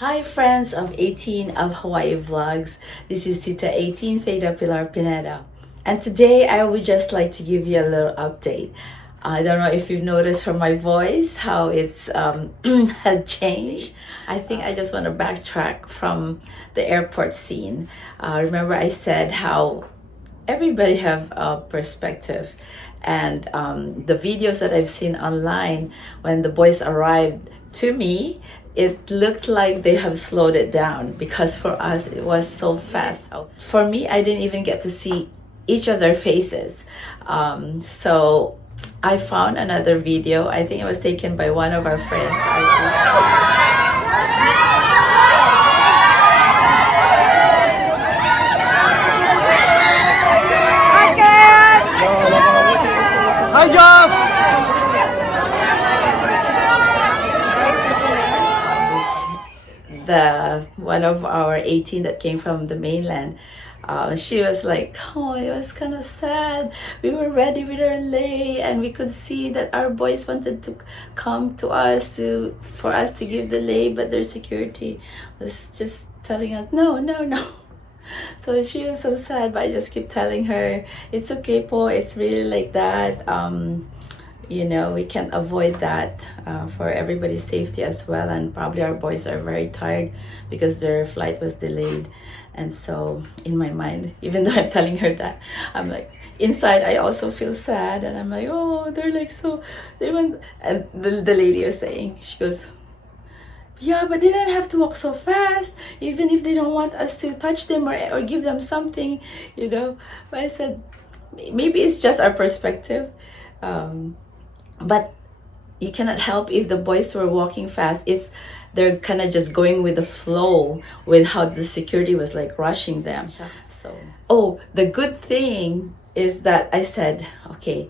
Hi friends of 18 of Hawaii Vlogs. This is Tita 18 Theta Pilar Pineda. And today I would just like to give you a little update. I don't know if you've noticed from my voice how it's had changed. I think I just want to backtrack from the airport scene. Remember I said how everybody have a perspective, and the videos that I've seen online when the boys arrived to me, it looked like they have slowed it down because for us it was so fast. For me, I didn't even get to see each of their faces. So I found another video. I think it was taken by one of our friends. Hi, Josh! The one of our 18 that came from the mainland, she was like, oh, it was kind of sad. We were ready with our lei and we could see that our boys wanted to come to us for us to give the lei, but their security was just telling us no, no, no. So she was so sad, but I just keep telling her it's okay po, it's really like that. We can't avoid that for everybody's safety as well, and probably our boys are very tired because their flight was delayed. And so in my mind, even though I'm telling her that, I'm like, inside I also feel sad, and I'm like, oh, they're like, so they went. And the lady was saying, she goes, yeah, but they didn't have to walk so fast, even if they don't want us to touch them or give them something, But I said, maybe it's just our perspective. But you cannot help if the boys were walking fast. They're kind of just going with the flow with how the security was like rushing them. So, the good thing is that I said, okay,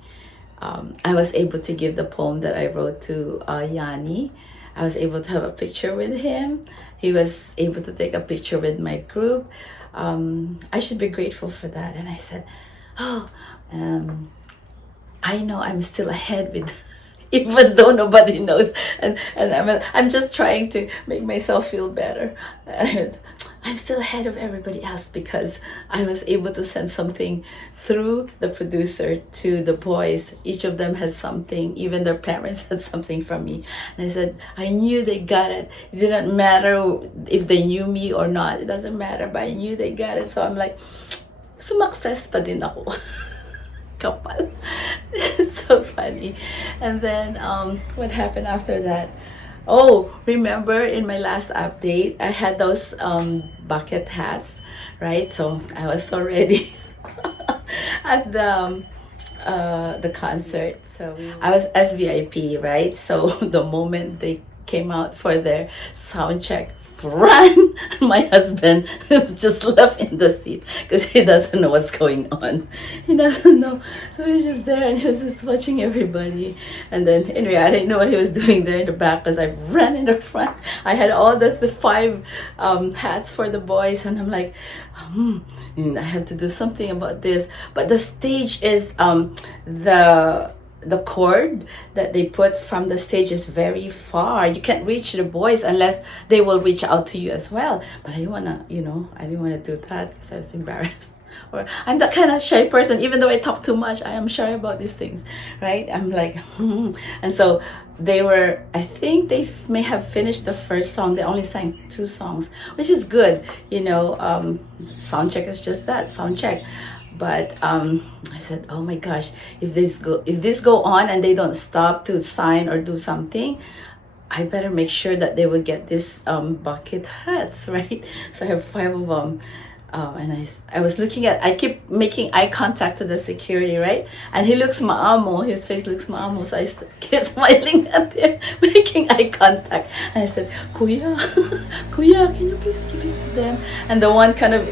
I was able to give the poem that I wrote to Yanni. I was able to have a picture with him. He was able to take a picture with my group. I should be grateful for that. And I said, I know I'm still ahead with, even though nobody knows, and I'm just trying to make myself feel better. I'm still ahead of everybody else because I was able to send something through the producer to the boys. Each of them has something, even their parents had something from me. And I said, I knew they got it. It didn't matter if they knew me or not. It doesn't matter, but I knew they got it. So I'm like, sumakses pa din ako. Kapal. It's so funny. And then what happened after that? Oh, remember in my last update, I had those bucket hats, right? So I was so ready at the concert. So I was SVIP, right? So the moment they came out for their sound check, run, my husband just left in the seat because he doesn't know what's going on. He doesn't know, so he's just there and he was just watching everybody. And then anyway, I didn't know what he was doing there in the back because I ran in the front. I had all the 5 hats for the boys, and I'm like, I have to do something about this. But the stage is the cord that they put from the stage is very far. You can't reach the boys unless they will reach out to you as well. But I didn't want to do that because I was embarrassed. Or I'm that kind of shy person. Even though I talk too much, I am shy about these things, right? I'm like, And so I think they may have finished the first song. They only sang 2 songs, which is good. Sound check is just that, sound check. But I said, oh my gosh, if this go on and they don't stop to sign or do something, I better make sure that they will get this bucket hats, right? So I have 5 of them. And I was I keep making eye contact to the security, right? And he looks maamo, his face looks maamo. So I keep smiling at him, making eye contact. And I said, Kuya, Kuya, can you please give it to them? And the one kind of,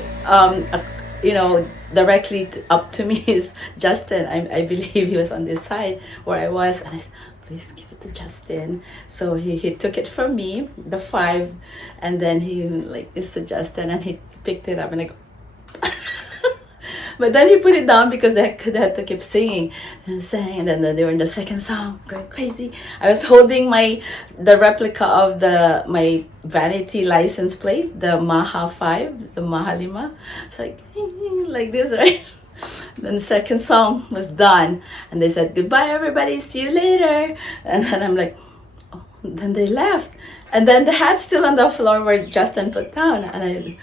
directly up to me is Justin. I believe he was on this side where I was. And I said, please give it to Justin. So he took it from me, the 5, and then he it's to Justin, and he picked it up, and I go But then he put it down because they had to keep singing and sang, and then they were in the second song going crazy. I was holding the replica of my vanity license plate, the Maha 5, the Maha Lima. It's like this, right? Then the second song was done, and they said goodbye everybody, see you later. And then I'm like, oh. Then they left, and then the hat's still on the floor where Justin put down, and I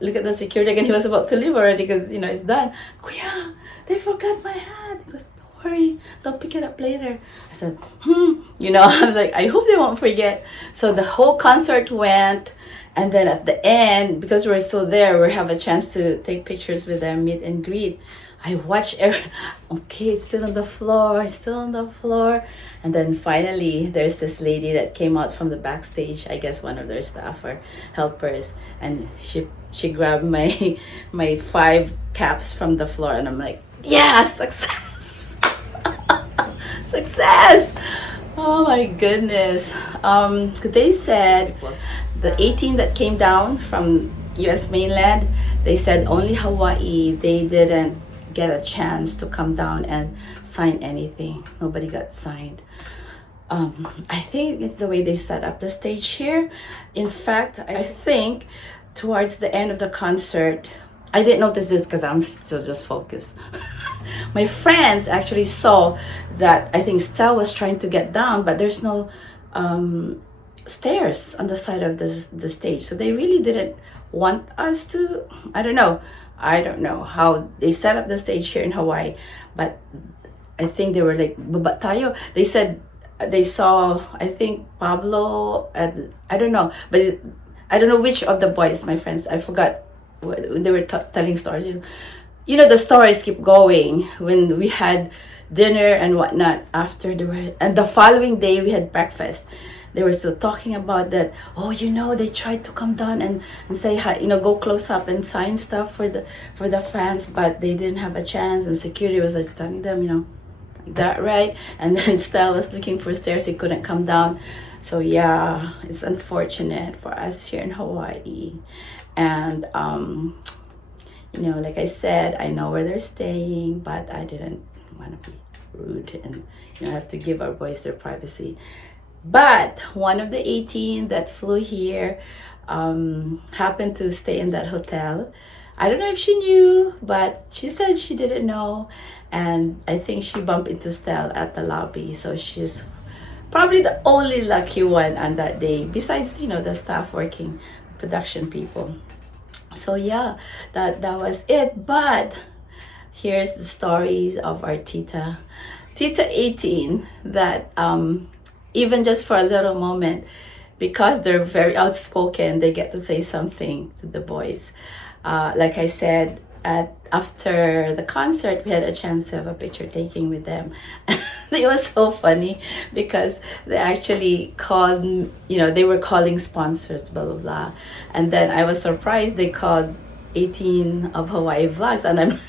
look at the security again. He was about to leave already because it's done. Kuya, they forgot my hat. He goes, don't worry, they'll pick it up later. I said, I was like, I hope they won't forget. So the whole concert went. And then at the end, because we're still there, we have a chance to take pictures with them, meet and greet. I watch okay, it's still on the floor, still on the floor. And then finally, there's this lady that came out from the backstage, I guess one of their staff or helpers. And she grabbed my 5 caps from the floor. And I'm like, yeah, success! Success! Oh my goodness. They said the 18 that came down from US mainland, they said only Hawaii, they didn't get a chance to come down and sign anything. Nobody got signed. I think it's the way they set up the stage here. In fact, I think towards the end of the concert, I didn't notice this because I'm still just focused. My friends actually saw that I think Stel was trying to get down, but there's no stairs on the side of the stage. So they really didn't want us to, I don't know how they set up the stage here in Hawaii, but I think they were like, baba tayo. They said they saw, I think Pablo, I don't know, but I don't know which of the boys, my friends, I forgot. They were telling stories, the stories keep going. When we had dinner and whatnot after and the following day we had breakfast, they were still talking about that. Oh, they tried to come down and say hi, go close up and sign stuff for the fans, but they didn't have a chance, and security was like telling them, like that, right? And then Stel was looking for stairs, he couldn't come down. So yeah, it's unfortunate for us here in Hawaii. And like I said, I know where they're staying, but I didn't want to be rude and have to give our boys their privacy. But one of the 18 that flew here happened to stay in that hotel. I don't know if she knew, but she said she didn't know, and I think she bumped into Stel at the lobby. So she's probably the only lucky one on that day, besides the staff working, production people. So yeah, that was it. But here's the stories of our Tita 18, that even just for a little moment, because they're very outspoken, they get to say something to the boys. Like I said, after the concert, we had a chance to have a picture taking with them. It was so funny because they actually called, they were calling sponsors, blah, blah, blah. And then I was surprised they called 18 of Hawaii Vlogs, and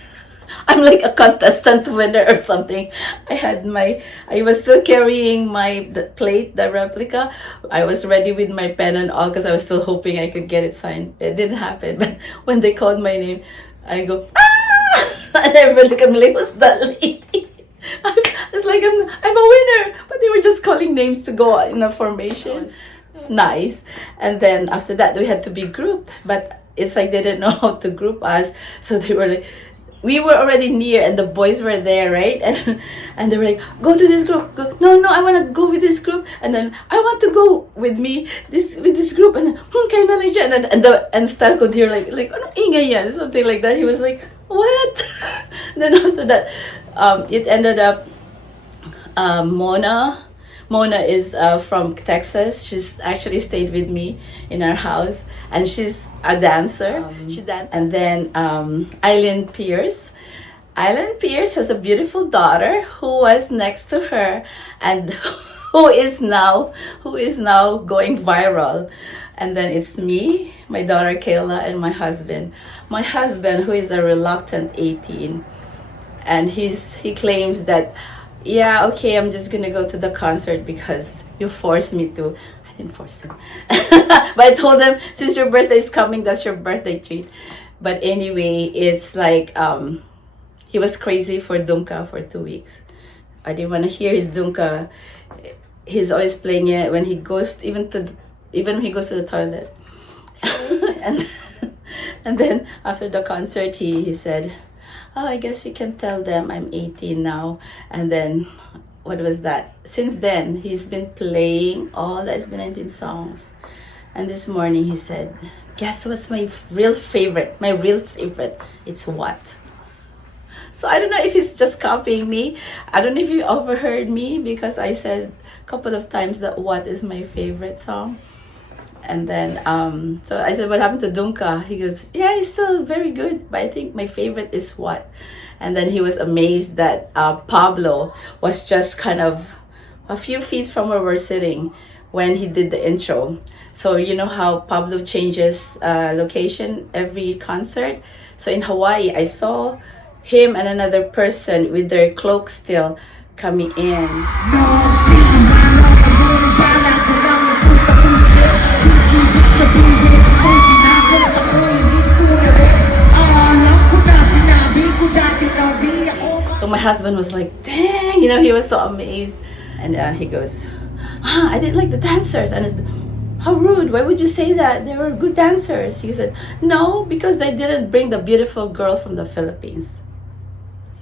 I'm like a contestant winner or something. I was still carrying the plate, the replica. I was ready with my pen and all because I was still hoping I could get it signed. It didn't happen. But when they called my name, I go, ah! And everybody look at me like, who's that lady? It's like I'm a winner. But they were just calling names to go in a formation. Nice. And then after that, we had to be grouped. But it's like they didn't know how to group us. So they were like, we were already near and the boys were there, right? And they were like, go to this group. Go. No, I want to go with this group. And then I want to go with this group. And and Stel could hear like ano ingay yan? Something like that. He was like, what? Then after that, it ended up Mona is from Texas. She's actually stayed with me in our house, and she's a dancer. She dances. And then Eileen Pierce. Eileen Pierce has a beautiful daughter who was next to her, and who is now going viral. And then it's me, my daughter Kayla, and my husband. My husband, who is a reluctant 18, and he claims that, yeah, okay, I'm just gonna go to the concert because you forced me to. I didn't force him. But I told him, since your birthday is coming, that's your birthday treat. But anyway, it's like, he was crazy for Dunka for 2 weeks. I didn't want to hear his Dunka. He's always playing it when he goes even when he goes to the toilet. and and then after the concert, he said, "Oh, I guess you can tell them I'm 18 now." And then what was that? Since then, he's been playing all the SB19 songs. And this morning he said, "Guess what's my real favorite? My real favorite, it's What." So I don't know if he's just copying me. I don't know if you overheard me, because I said a couple of times that What is my favorite song. And then so I said, "What happened to Dunka?" He goes, "Yeah, it's still very good, but I think my favorite is What." And then he was amazed that Pablo was just kind of a few feet from where we're sitting when he did the intro. So you know how Pablo changes location every concert? So in Hawaii, I saw him and another person with their cloak still coming in. So my husband was like, "Dang," he was so amazed. And he goes, "I didn't like the dancers." And it's, "How rude, why would you say that? They were good dancers." He said, "No, because they didn't bring the beautiful girl from the Philippines."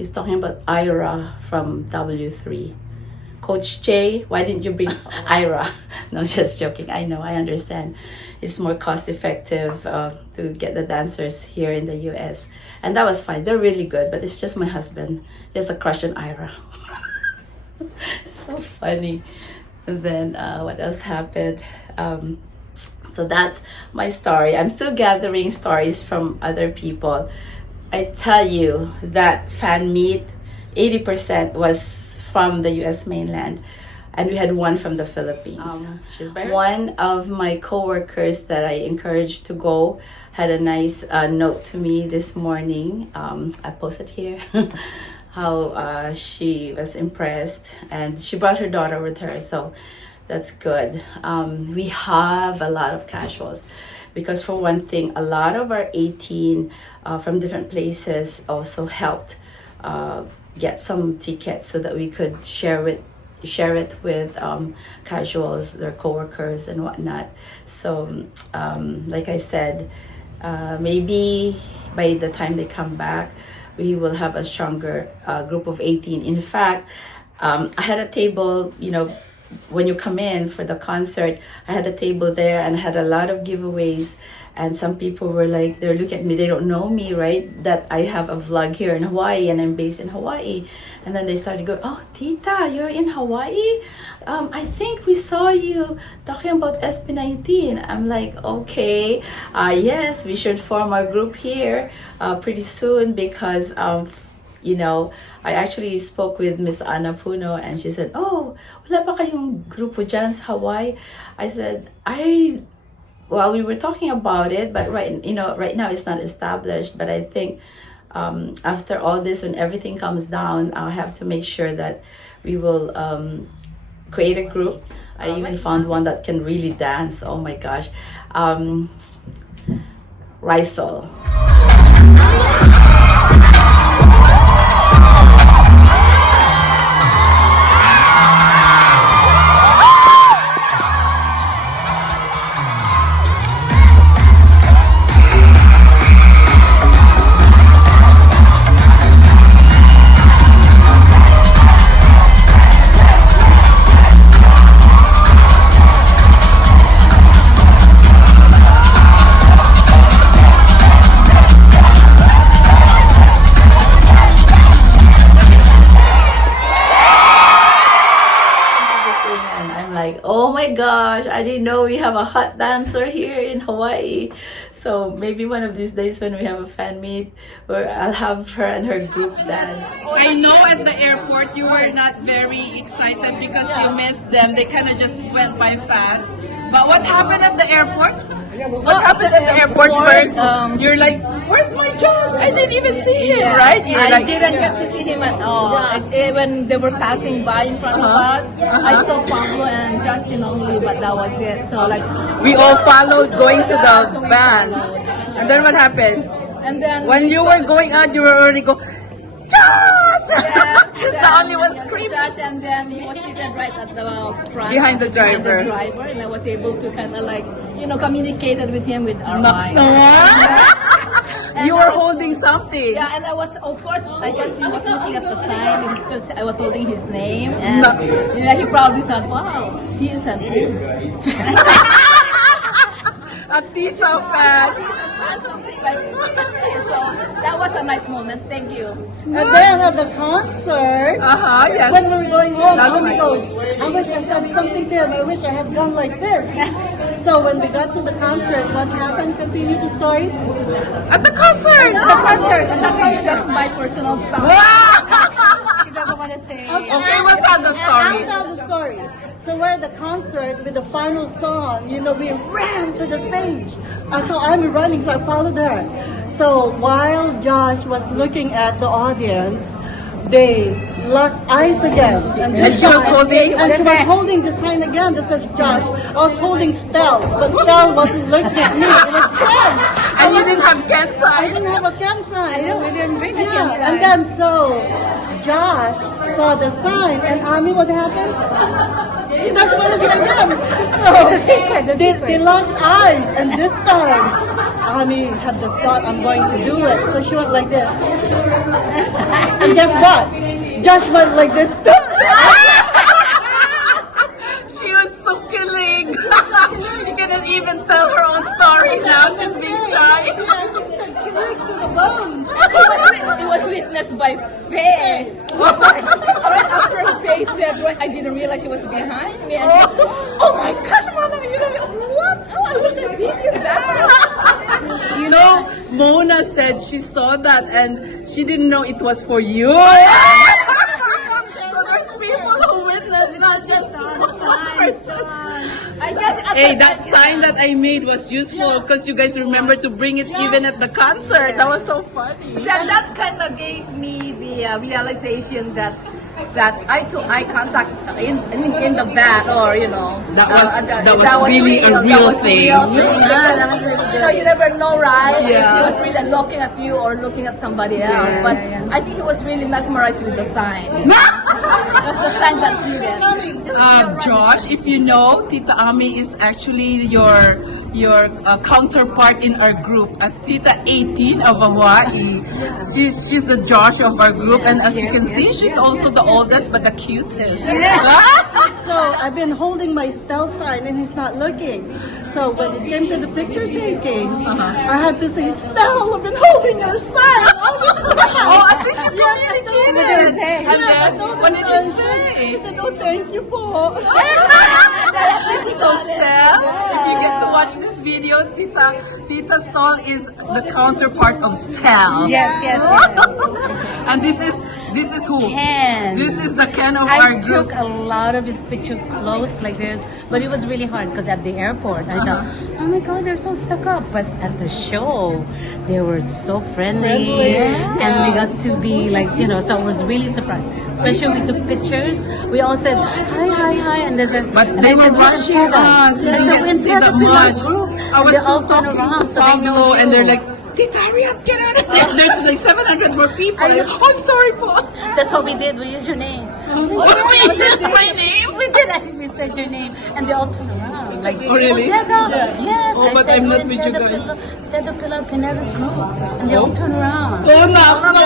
He's talking about Ira from W3. "Coach Jay, why didn't you bring Ira?" No, just joking. I know, I understand. It's more cost effective to get the dancers here in the US. And that was fine. They're really good, but it's just my husband. He has a crush on Ira. So funny. And then what else happened? So that's my story. I'm still gathering stories from other people. I tell you that fan meet, 80% was from the US mainland, and we had one from the Philippines. One of my coworkers that I encouraged to go had a nice note to me this morning. I posted here how she was impressed, and she brought her daughter with her, so that's good. We have a lot of casuals, because for one thing, a lot of our 18 from different places also helped get some tickets so that we could share it with casuals, their coworkers and whatnot. So like I said, maybe by the time they come back, we will have a stronger group of 18. In fact, I had a table, when you come in for the concert, I had a table there and I had a lot of giveaways. And some people were like, they're looking at me, they don't know me, right? That I have a vlog here in Hawaii and I'm based in Hawaii. And then they started going, "Oh, Tita, you're in Hawaii? I think we saw you talking about SB19. I'm like, "Okay, yes, we should form our group here pretty soon," because I actually spoke with Miss Ana Puno, and she said, "Oh, wala ba kayong grupo dyan sa Hawaii?" I said, well, we were talking about it, but right now it's not established. But I think after all this, when everything comes down, I'll have to make sure that we will create a group. I even found one that can really dance. Oh my gosh. Rysol. Oh my gosh, I didn't know we have a hot dancer here in Hawaii. So maybe one of these days when we have a fan meet, where I'll have her and her group dance. I know at the airport you were not very excited because you missed them. They kind of just went by fast. But what happened at the airport? What happened at the airport first? You're like, "Where's my Josh? I didn't even see him," right? You're I like, didn't get to see him at all. When they were passing by in front of us, I saw Pablo and Justin only, but that was it. So we all followed going to the van. And then what happened? And then When you were going out, you were already Josh! Yes, She's the only one screaming. Josh, and then he was seated right at the front. Behind the driver. And I was able to kind of like, communicated with him with our Knocks eyes. You were holding something. Yeah, and I was, of course, I guess he was looking at the sign because I was holding his name. And Nuts. yeah, he probably thought, wow, he is a A Tita fan. something like that. So that was a nice moment. Thank you. And then at the concert, Yes. when we were going home, Last Mommy night. goes, I wish I said something to him. I wish I had gone like this. So when we got to the concert, what happened? Continue the story. At the concert. That's my personal stuff. Wow. She doesn't want to say. Okay, we'll tell the story. I'll tell the story. So we're at the concert with the final song. We ran to the stage. So I'm running, so I followed her. So while Josh was looking at the audience, they locked eyes again. And she was holding. And she was holding the sign again that says Josh. I was holding Stell, but Stell wasn't looking at me. It was Ken. And you didn't have Ken I sign. didn't have a Ken sign. We didn't bring the kids. And then so Josh saw the sign, and Ami, what happened? She doesn't want to see again. So they locked eyes, and this time Ami had the thought, I'm going to do it. So she went like this. And guess what? Josh went like this too. She was so killing. She cannot even tell her own story now. She's being shy. He said, "Kilig to the bones." It was witnessed by Faye. Right after Faye said, I didn't realize she was behind me. And she said, oh my gosh, Mama, what? Oh, I wish I videoed that. No, Mona said she saw that and she didn't know it was for you. So there's people who witnessed, not just one person. I guess at Hey, the that time- sign that I made was useful because you guys remember to bring it even at the concert. That was so funny. that kind of gave me the realization that eye to eye contact in the van, or That was really a real thing. You never know, right? Yeah. If he was really looking at you or looking at somebody else. Yes. But I think he was really mesmerized with the sign. That's the sign that did it. Josh, if you know, Tita Ami is actually your counterpart in our group as Tita 18 of Hawaii. She's the Josh of our group, and as you can see, she's also the oldest but the cutest. So I've been holding my Stell sign, and he's not looking. So when it came to the picture taking, I had to say, Stell, I've been holding your sign. Oh, at least you communicated. And then, what did you say? He said, oh, thank you po. So Stell, if you get to watch this video, Tita Sol is the counterpart of Stell. Yes. And this is who? Ken. This is the Ken of our I group. took a lot of his pictures close like this, but it was really hard because at the airport I thought, oh my god, they're so stuck up. But at the show, they were so friendly, and we got to be like, so I was really surprised. Especially we took pictures. We all said hi, and they said, But and they I were said, rushing us. We And I didn't said, get to "We're say in that Caterpillar's much. group." I was They still all turned talking around, to so they know Pablo, and they're you. like, Tita, hurry up, get out of there. There's like 700 more people. I'm sorry, Paul. That's what we did. We used your name. What do we use my name? We did. We said your name, and they all turned around. Like, Oh, really? Yes. Oh, I but said, I'm not "We're with you Ted guys." Ted Pilar Pineda's group, and they all turned around. Oh, Max, no.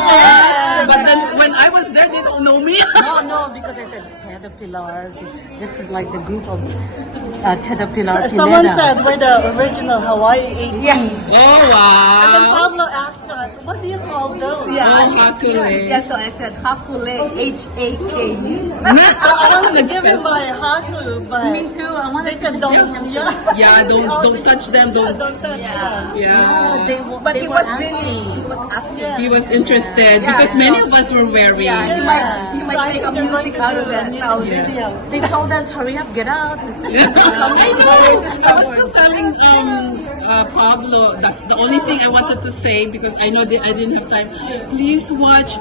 But then when I was there, they don't know me. No, because I said Ted Pilar. This is like the group of Ted Pilar. Someone said we're the original Hawaii 18. Yeah. Oh, And then wow. Pablo asked us, what do you call those? Oh, Hakule. Yes, so I said Hakule, H-A-K-U. I wanted to give him my haku, but Me too. I wanted they said to don't. Yeah, don't touch them. Don't. Don't touch them. Yeah. But They he were was asking. he was asking. He was interested because many of us were wearing. Yeah, he might make a music out of it. Video. They told us, hurry up, get out. I know. I was still telling Pablo, that's the only thing I wanted to say because I know that I didn't have time. Please watch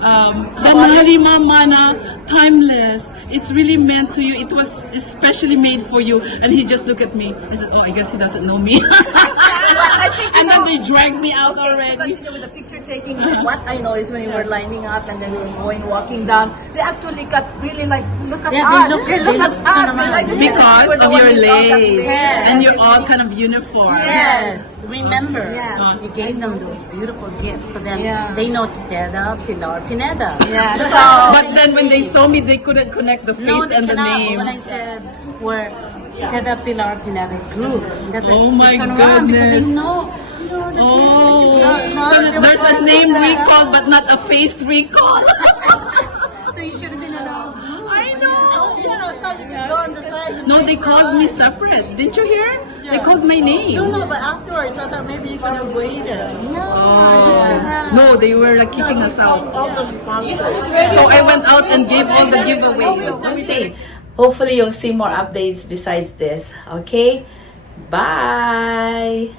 Danali Mamana Timeless. It's really meant to you. It was especially made for you. And he just looked at me. He said, oh, I guess he doesn't know me. And then they dragged me out already. Continue with the picture taking. What I know is when we were lining up and then we were going walking down, they actually got really like look at Yeah, us. they look at us. They like, Because we're the of one your with all that lace. lace. And you're all kind of uniform. Yes, remember, Yeah. you gave them those beautiful gifts, so then Yeah. they know Teda, Pilar, Pineda. Yeah. That's So- how- But then when they saw me, they couldn't connect the face no, they and the cannot. name. When I said we're Teda, Pilar, Pineda's group, that's it. Oh my They turn around because goodness. they know. Oh, so there's a name recall but not a face recall. So you should have been around. I know. Yeah, I thought you could go on the side. No, they called me separate. Didn't you hear? They called my name. No, but afterwards I thought maybe you could have waited. Oh. No, they were kicking us out. All the sponsors. So I went out and gave all the giveaways. I'm saying, hopefully you'll see more updates besides this. Okay? Bye.